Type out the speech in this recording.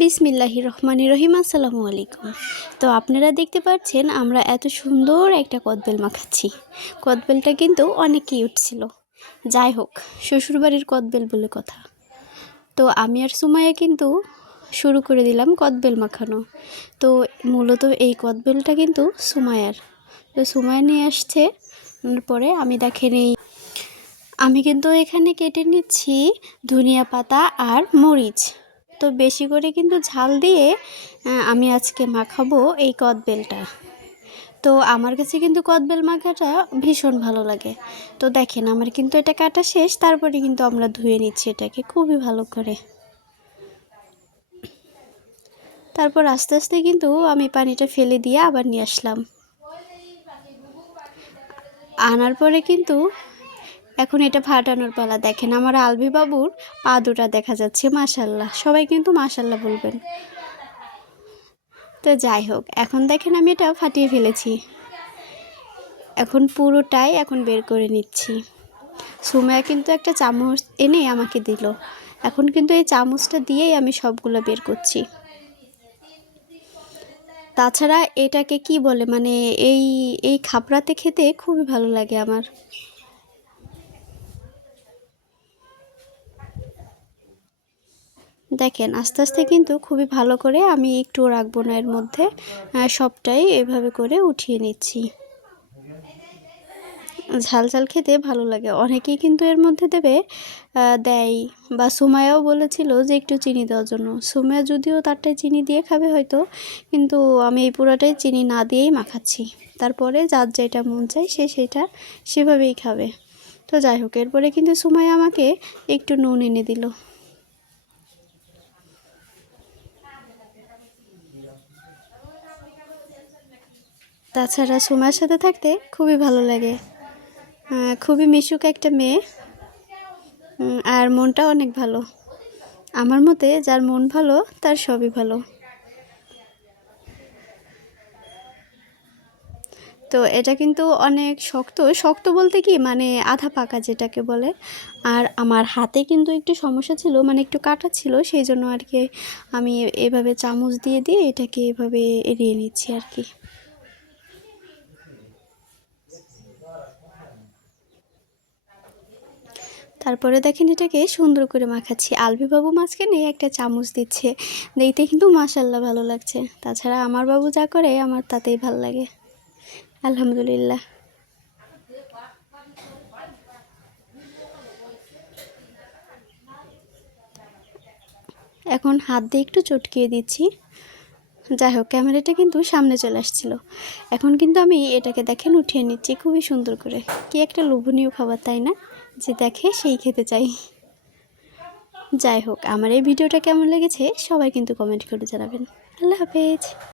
বিসমিল্লাহি রহমানি রহিম, আসসালামু আলাইকুম। তো আপনারা দেখতে পাচ্ছেন আমরা এত সুন্দর একটা কদবেল মাখাচ্ছি। কদবেলটা কিন্তু অনেক কিউট ছিল। যাই হোক, শ্বশুরবাড়ির কদবেল বলে কথা। তো আমি আর সুমাইয়া কিন্তু শুরু করে দিলাম কদবেল মাখানো। তো মূলত এই কদবেলটা কিন্তু সুমায়ার তো সুমায়া নিয়ে আসছে পরে আমি দেখে নেই। আমি কিন্তু এখানে কেটে নিচ্ছি ধনিয়া পাতা আর মরিচ। তো বেশি করে কিন্তু ঝাল দিয়ে আমি আজকে মাখাবো এই কদবেলটা তো আমার কাছে কিন্তু কদবেল মাখাটা ভীষণ ভালো লাগে। তো দেখেন আমার কিন্তু এটা কাটা শেষ, তারপরে কিন্তু আমরা ধুয়ে নিচ্ছি এটাকে খুবই ভালো করে। তারপর আস্তে আস্তে কিন্তু আমি পানিটা ফেলে দিয়ে আবার নিয়ে আসলাম। আনার পরে কিন্তু এখন এটা ফাটানোর পালা দেখেন, আমার আলবি বাবুর পা দুটা দেখা যাচ্ছে, মাশাল্লাহ। সবাই কিন্তু মাশাল্লাহ বলবেন। তো যাই হোক, এখন দেখেন আমি এটা ফাটিয়ে ফেলেছি। এখন পুরোটাই এখন বের করে নিচ্ছি। সুমায়া কিন্তু একটা চামচ এনে আমাকে দিল। এখন কিন্তু এই চামচটা দিয়েই আমি সবগুলো বের করছি। তাছাড়া এটাকে কি বলে মানে এই এই খাপড়াতে খেতে খুবই ভালো লাগে আমার। দেখেন, আস্তে আস্তে কিন্তু খুবই ভালো করে আমি একটু রাখব না এর মধ্যে সবটাই এভাবে করে উঠিয়ে নিচ্ছি। ঝাল ঝাল খেতে ভালো লাগে। অনেকেই কিন্তু এর মধ্যে দেবে দেয়। বা সুমায়াও বলেছিল যে একটু চিনি দেওয়ার জন্য। সুমায়া যদিও তারটাই চিনি দিয়ে খাবে হয়তো, কিন্তু আমি এই পুরাটাই চিনি না দিয়েই মাখাচ্ছি। তারপরে যার যেটা মন চায় সে সেটা সেভাবেই খাবে। তো যাই হোক, এরপরে কিন্তু সুমায়া আমাকে একটু নুন এনে দিল। তাছাড়া সুমার সাথে থাকতে খুবই ভালো লাগে। খুবই মিশুক একটা মেয়ে। আর মনটা অনেক ভালো। আমার মতে যার মন ভালো, তার সবই ভালো। তো এটা কিন্তু অনেক শক্ত। শক্ত বলতে কি? মানে আধা পাকা যেটাকে বলে। আর আমার হাতে কিন্তু একটু সমস্যা ছিল মানে একটু কাটা ছিল, সেই জন্য আর কি আমি এভাবে চামচ দিয়ে দিয়ে এটাকে এভাবে এড়িয়ে নিচ্ছি আর কি। তারপরে দেখেন এটাকে সুন্দর করে মাখাচ্ছি। আলবি বাবু নিয়ে একটা চামচ দিচ্ছে। দেখতে কিন্তু মাশাল্লাহ ভালো লাগছে। তাছাড়া আমার বাবু যা করে, আমার তাতেই ভালো লাগে। আলহামদুলিল্লাহ। এখন হাত দিয়ে একটু চটকিয়ে দিচ্ছি। যাই হোক, ক্যামেরাটা কিন্তু সামনে চলে আসছিল। এখন কিন্তু আমি এটাকে দেখেন উঠিয়ে নিচ্ছি খুবই সুন্দর করে। কি একটা লোভনীয় খাবার, তাই না? যে দেখে সেই খেতে চাই। যাই হোক, আমার এই ভিডিওটা কেমন লেগেছে সবাই কিন্তু কমেন্ট করে জানাবেন। আল্লাহ হাফেজ।